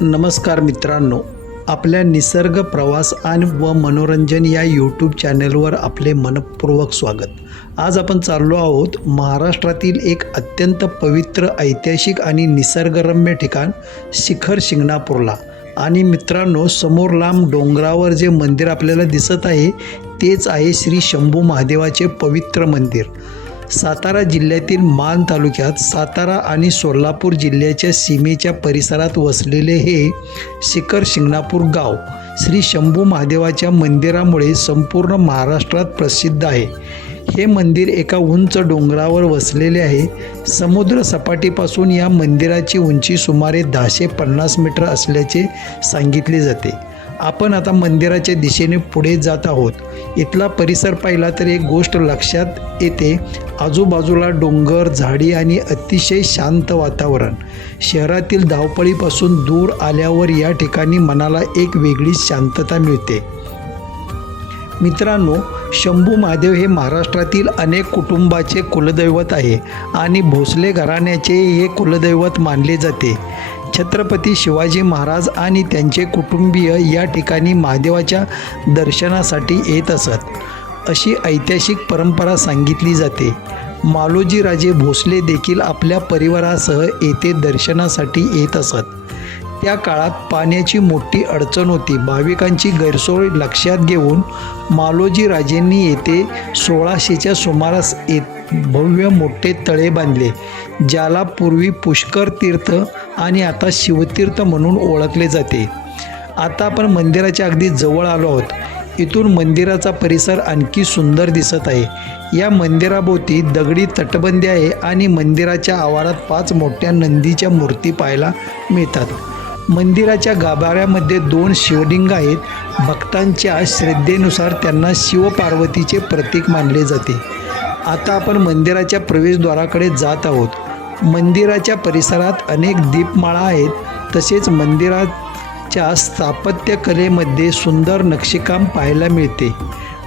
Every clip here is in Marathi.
नमस्कार मित्रांनो, आपल्या निसर्ग प्रवास आणि मनोरंजन या यूट्यूब चॅनलवर आपले मनपूर्वक स्वागत. आज आपण चाललो आहोत महाराष्ट्रातील एक अत्यंत पवित्र, ऐतिहासिक आणि निसर्गरम्य ठिकाण शिखर शिंगणापूरला. आणि मित्रांनो, समोर लांब डोंगरावर जे मंदिर आपल्याला दिसत आहे तेच आहे श्री शंभू महादेवाचे पवित्र मंदिर. सातारा जिल्ह्यातील माण तालुक्यात सातारा आणि सोलापूर जिल्ह्याच्या सीमेच्या परिसरात वसलेले हे शिखर शिंगणापूर गाव श्री शंभू महादेवाच्या मंदिरामुळे संपूर्ण महाराष्ट्रात प्रसिद्ध आहे. हे मंदिर एका उंच डोंगरावर वसलेले आहे. समुद्र सपाटीपासून या मंदिराची उंची सुमारे 1050 मीटर असल्याचे सांगितले जाते. आपण आता मंदिराच्या दिशेने पुढे जात आहोत. इथला परिसर पाहिला तर एक गोष्ट लक्षात येते, आजूबाजूला डोंगर, झाडी आणि अतिशय शांत वातावरण. शहरातील धावपळीपासून दूर आल्यावर या ठिकाणी मनाला एक वेगळीच शांतता मिळते. मित्रांनो, शंभू महादेव हे महाराष्ट्रातील अनेक कुटुंबाचे कुलदैवत आहे आणि भोसले घराण्याचे हे कुलदैवत मानले जाते. छत्रपती शिवाजी महाराज आणि त्यांचे कुटुंबीय या ठिकाणी महादेवाच्या दर्शनासाठी येत असत, अशी ऐतिहासिक परंपरा सांगितली जाते. मालोजी राजे भोसले देखील आपल्या परिवारासह येथे दर्शनासाठी येत असत. त्या काळात पाण्याची मोठी अडचण होती. भाविकांची गैरसोय लक्षात घेऊन मालोजी राजेंनी येथे 1600च्या सुमारास भव्य मोठे तळे बांधले, ज्याला पूर्वी पुष्कर तीर्थ आणि आता शिवतीर्थ म्हणून ओळखले जाते. आता आपण मंदिराच्या अगदी जवळ आलो आहोत. इथून मंदिराचा परिसर आणखी सुंदर दिसत आहे. या मंदिराभोवती दगडी तटबंदी आहे आणि मंदिराच्या आवारात 5 मोठ्या नंदीच्या मूर्ती पाहायला मिळतात. मंदिराच्या गाभाऱ्यामध्ये 2 शिवलिंग आहेत. भक्तांच्या श्रद्धेनुसार त्यांना शिवपार्वतीचे प्रतीक मानले जाते. आता आपण मंदिराच्या प्रवेशद्वाराकडे जात आहोत. मंदिराच्या परिसरात अनेक दीपमाळा आहेत. तसेच मंदिराच्या स्थापत्यकलेमध्ये सुंदर नक्षीकाम पाहायला मिळते.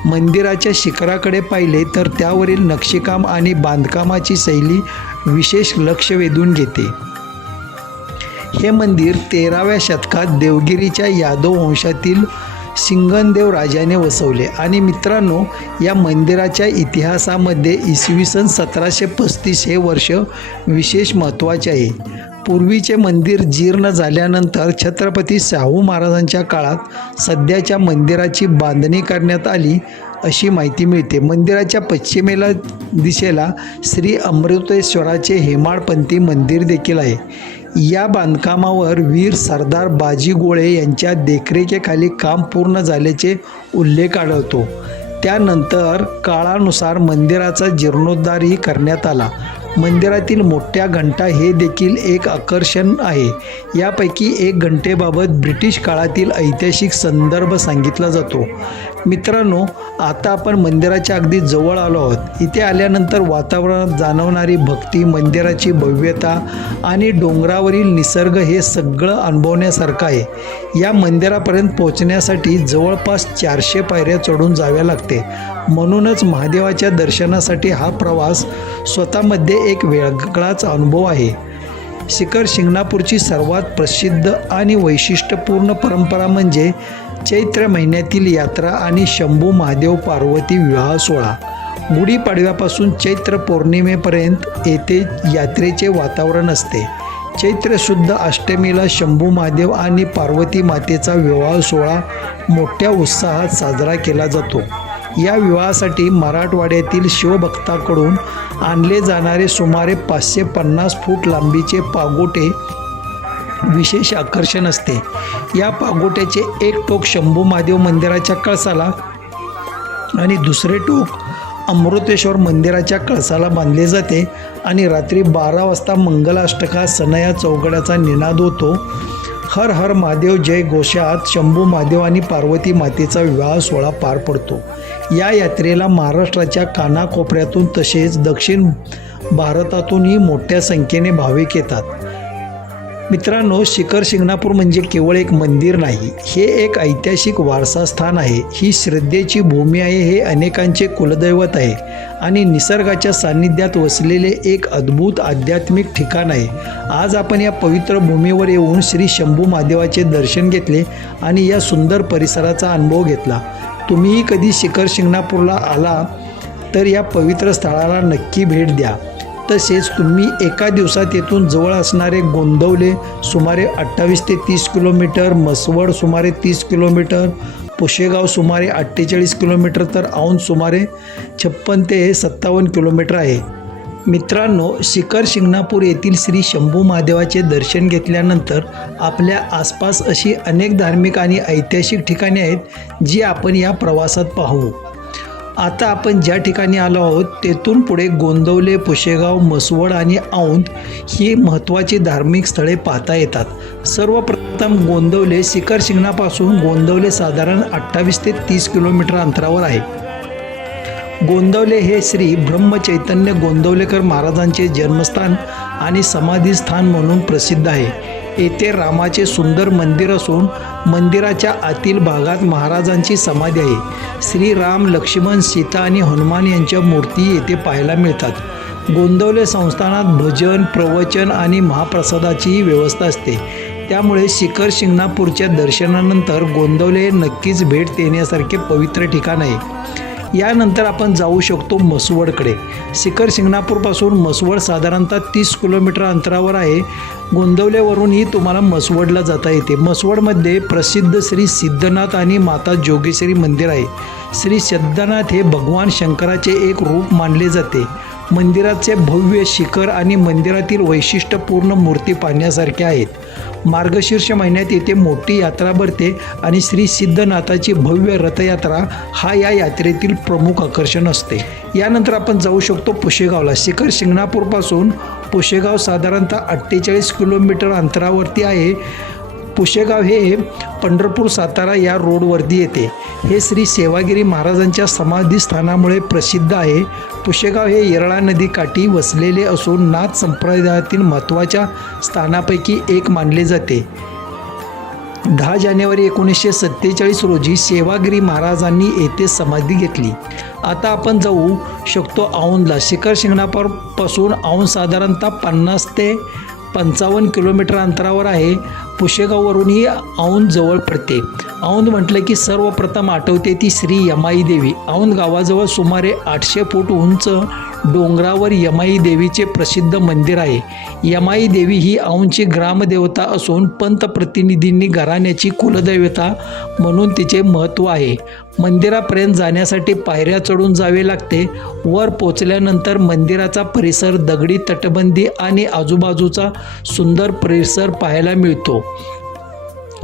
मंदिराच्या शिखराकडे पाहिले तर त्यावरील नक्षीकाम आणि बांधकामाची शैली विशेष लक्ष वेधून घेते. हे मंदिर 13व्या शतकात देवगिरीच्या यादव वंशातील सिंगनदेव राजाने वसवले. आणि मित्रांनो, या मंदिराच्या इतिहासामध्ये इसवी सन 1735 हे वर्ष विशेष महत्त्वाचे आहे. पूर्वीचे मंदिर जीर्ण झाल्यानंतर छत्रपती शाहू महाराजांच्या काळात सध्याच्या मंदिराची बांधणी करण्यात आली, अशी माहिती मिळते. मंदिराच्या पश्चिमेला दिशेला श्री अमृतेश्वराचे हेमाडपंथी मंदिर देखील आहे. या बांधकामावर वीर सरदार बाजी गोळे यांच्या देखरेखीखाली काम पूर्ण झाल्याचे उल्लेख आढळतो. त्यानंतर काळानुसार मंदिराचा जीर्णोद्धारही करण्यात आला. मंदिरातील मोठ्या घंटा हे देखील एक आकर्षण आहे. यापैकी एक घंटेबाबत ब्रिटिश काळातील ऐतिहासिक संदर्भ सांगितला जातो. मित्रांनो, आता आपण मंदिराच्या अगदी जवळ आलो आहोत. इथे आल्यानंतर वातावरणात जाणवणारी भक्ती, मंदिराची भव्यता आणि डोंगरावरील निसर्ग हे सगळं अनुभवण्यासारखं आहे. या मंदिरापर्यंत पोहोचण्यासाठी जवळपास 400 पायऱ्या चढून जाव्या लागते. म्हणूनच महादेवाच्या दर्शनासाठी हा प्रवास स्वतःमध्ये एक वेगळाच अनुभव आहे. शिखर शिंगणापूरची सर्वात प्रसिद्ध आणि वैशिष्ट्यपूर्ण परंपरा म्हणजे चैत्र महिन्यातील यात्रा आणि शंभू महादेव पार्वती विवाह सोहळा. गुढीपाडव्यापासून चैत्र पौर्णिमेपर्यंत येथे यात्रेचे वातावरण असते. चैत्र शुद्ध अष्टमीला शंभू महादेव आणि पार्वती मातेचा विवाह सोहळा मोठ्या उत्साहात साजरा केला जातो. या विवाहासाठी मराठवाड्यातील शिवभक्तांकडून आणले जाणारे सुमारे 550 फूट लांबीचे पागोटे विशेष आकर्षण असते. या पागोट्याचे एक टोक शंभू महादेव मंदिराच्या कळसाला आणि दुसरे टोक अमृतेश्वर मंदिराच्या कळसाला बांधले जाते. आणि रात्री 12 वाजता मंगलाष्टका सनया चौघड्याचा निनाद होतो. हर हर महादेव जय घोषात शंभू महादेव आणि पार्वती मातेचा विवाह सोहळा पार पडतो. या यात्रेला महाराष्ट्राच्या कानाकोपऱ्यातून तसेच दक्षिण भारतातूनही मोठ्या संख्येने भाविक येतात. मित्रांनो, शिखर शिंगणापूर म्हणजे केवळ एक मंदिर नाही, हे एक ऐतिहासिक वारसा स्थान आहे. ही श्रद्धेची भूमी आहे, हे अनेकांचे कुलदैवत आहे आणि निसर्गाच्या सान्निध्यात वसलेले एक अद्भुत आध्यात्मिक ठिकाण आहे. आज आपण या पवित्र भूमीवर येऊन श्री शंभू महादेवाचे दर्शन घेतले आणि या सुंदर परिसराचा अनुभव घेतला. तुम्हीही कधी शिखर शिंगणापूरला आला तर या पवित्र स्थळाला नक्की भेट द्या. तसेच तुम्ही एका दिवसात येथून जवळ असणारे गोंदवले सुमारे 28 ते 30 किलोमीटर, म्हसवड सुमारे 30 किलोमीटर, पुशेगाव सुमारे 48 किलोमीटर, तर औंध सुमारे 56 ते 57 किलोमीटर आहे. मित्रांनो, शिखर शिंगणापूर येथील श्री शंभू महादेवाचे दर्शन घेतल्यानंतर आपल्या आसपास अशी अनेक धार्मिक आणि ऐतिहासिक ठिकाणे आहेत जी आपण या प्रवासात पाहू. आता आपण ज्या ठिकाणी आलो आहोत तेथून पुढे गोंदवले, पुशेगाव, म्हसवड आणि औंध ही महत्त्वाची धार्मिक स्थळे पाहता येतात. सर्वप्रथम गोंदवले. शिखर शिंगणापासून गोंदवले साधारण 28 ते 30 किलोमीटर अंतरावर आहे. गोंदवले हे श्री ब्रह्मचैतन्य गोंदवलेकर महाराजांचे जन्मस्थान आणि समाधीस्थान म्हणून प्रसिद्ध आहे. येथे रामाचे सुंदर मंदिर असून मंदिराच्या आतील भागात महाराजांची समाधी आहे. श्री राम, लक्ष्मण, सीता आणि हनुमान यांच्या मूर्ती येथे पाहायला मिळतात. गोंदवले संस्थानात भजन, प्रवचन आणि महाप्रसादाचीही व्यवस्था असते. त्यामुळे शिखर शिंगणापूरच्या दर्शनानंतर गोंदवले हे नक्कीच भेट देण्यासारखे पवित्र ठिकाण आहे. यानंतर आपण जाऊ शकतो म्हसवडकडे. शिखर शिंगणापूरपासून म्हसवड साधारणतः 30 किलोमीटर अंतरावर आहे. गोंदवलेवरूनही तुम्हाला म्हसवडला जाता येते. म्हसवडमध्ये प्रसिद्ध श्री सिद्धनाथ आणि माता जोगेश्वरी मंदिर आहे. श्री सिद्धनाथ हे भगवान शंकराचे एक रूप मानले जाते. मंदिराचे भव्य शिखर आणि मंदिरातील वैशिष्ट्यपूर्ण मूर्ती पाहण्यासारख्या आहेत. मार्गशीर्ष महिन्यात येथे मोठी यात्रा भरते आणि श्री सिद्धनाथाची भव्य रथयात्रा हा या यात्रेतील प्रमुख आकर्षण असते. यानंतर आपण जाऊ शकतो पुशेगावला. शिखर शिंगणापूरपासून पुशेगाव साधारणतः 48 किलोमीटर अंतरावरती आहे. पुशेगाव हे पंढरपूर सातारा या रोडवरती येते. हे श्री सेवागिरी महाराजांच्या समाधीस्थानामुळे प्रसिद्ध आहे. पुशेगाव हे येरळा नदीकाठी वसलेले असून नाथ संप्रदायातील महत्त्वाच्या स्थानापैकी एक मानले जाते. 10 जानेवारी 1947 रोजी सेवागिरी महाराजांनी येथे समाधी घेतली. आता आपण जाऊ शकतो औंधला. शिखर शिंगणापूरपासून औंध साधारणतः 50 ते 55 किलोमीटर अंतरावर आहे. पुशेगाववरूनही औंध जवळ पडते. औंध म्हटलं की सर्वप्रथम आठवते ती श्री यमाई देवी. औंध गावाजवळ सुमारे 800 फूट उंच डोंगरावर यमाई देवीचे प्रसिद्ध मंदिर आहे. यमाई देवी ही औंधची ग्रामदेवता असून पंतप्रतिनिधींनी घराण्याची कुलदैवता म्हणून तिचे महत्त्व आहे. मंदिरापर्यंत जाण्यासाठी पायऱ्या चढून जावे लागते. वर पोचल्यानंतर मंदिराचा परिसर, दगडी तटबंदी आणि आजूबाजूचा सुंदर परिसर पाहायला मिळतो.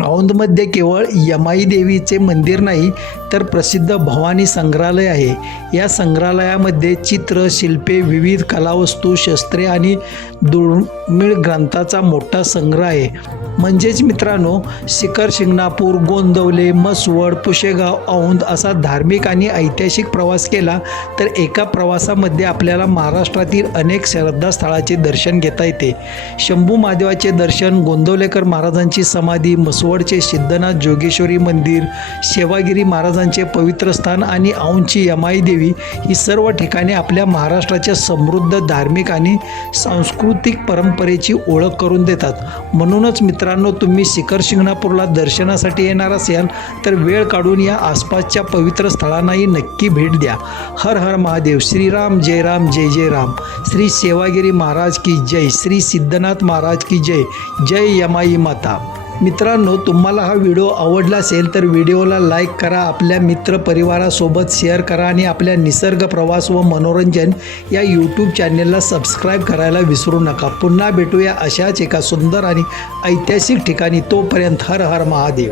औंधमध्ये केवळ यमाई देवीचे मंदिर नाही तर प्रसिद्ध भवानी संग्रहालय आहे. या संग्रहालयामध्ये चित्र, शिल्पे, विविध कलावस्तू, शस्त्रे आणि दुर्मिळ ग्रंथाचा मोठा संग्रह आहे. म्हणजेच मित्रांनो, शिखर शिंगणापूर, गोंदवले, म्हसवड, पुशेगाव, औंध असा धार्मिक आणि ऐतिहासिक प्रवास केला तर एका प्रवासामध्ये आपल्याला महाराष्ट्रातील अनेक श्रद्धास्थळाचे दर्शन घेता येते. शंभू महादेवाचे दर्शन, गोंदवलेकर महाराजांची समाधी, म्हसवडचे सिद्धनाथ जोगेश्वरी मंदिर, सेवागिरी महाराजांचे पवित्र स्थान आणि औंधची यमाई देवी ही सर्व ठिकाणे आपल्या महाराष्ट्राच्या समृद्ध धार्मिक आणि सांस्कृतिक परंपरेची ओळख करून देतात. म्हणूनच मित्रांनो, तुम्ही शिखर शिंगणापूरला दर्शनासाठी येणार असाल तर वेळ काढून या आसपासच्या पवित्र स्थळांनाही नक्की भेट द्या. हर हर महादेव. श्रीराम जय राम, जय जय राम. श्री सेवागिरी महाराज की जय. श्री सिद्धनाथ महाराज की जय. जय यमाई माता. मित्रांनो, तुम्हाला हा व्हिडिओ आवडला असेल तर व्हिडिओला लाईक करा, आपल्या मित्रपरिवारासोबत शेअर करा आणि आपल्या निसर्ग प्रवास व मनोरंजन या यूट्यूब चॅनेलला सबस्क्राईब करायला विसरू नका. पुन्हा भेटूया अशाच एका सुंदर आणि ऐतिहासिक ठिकाणी. तोपर्यंत हर हर महादेव.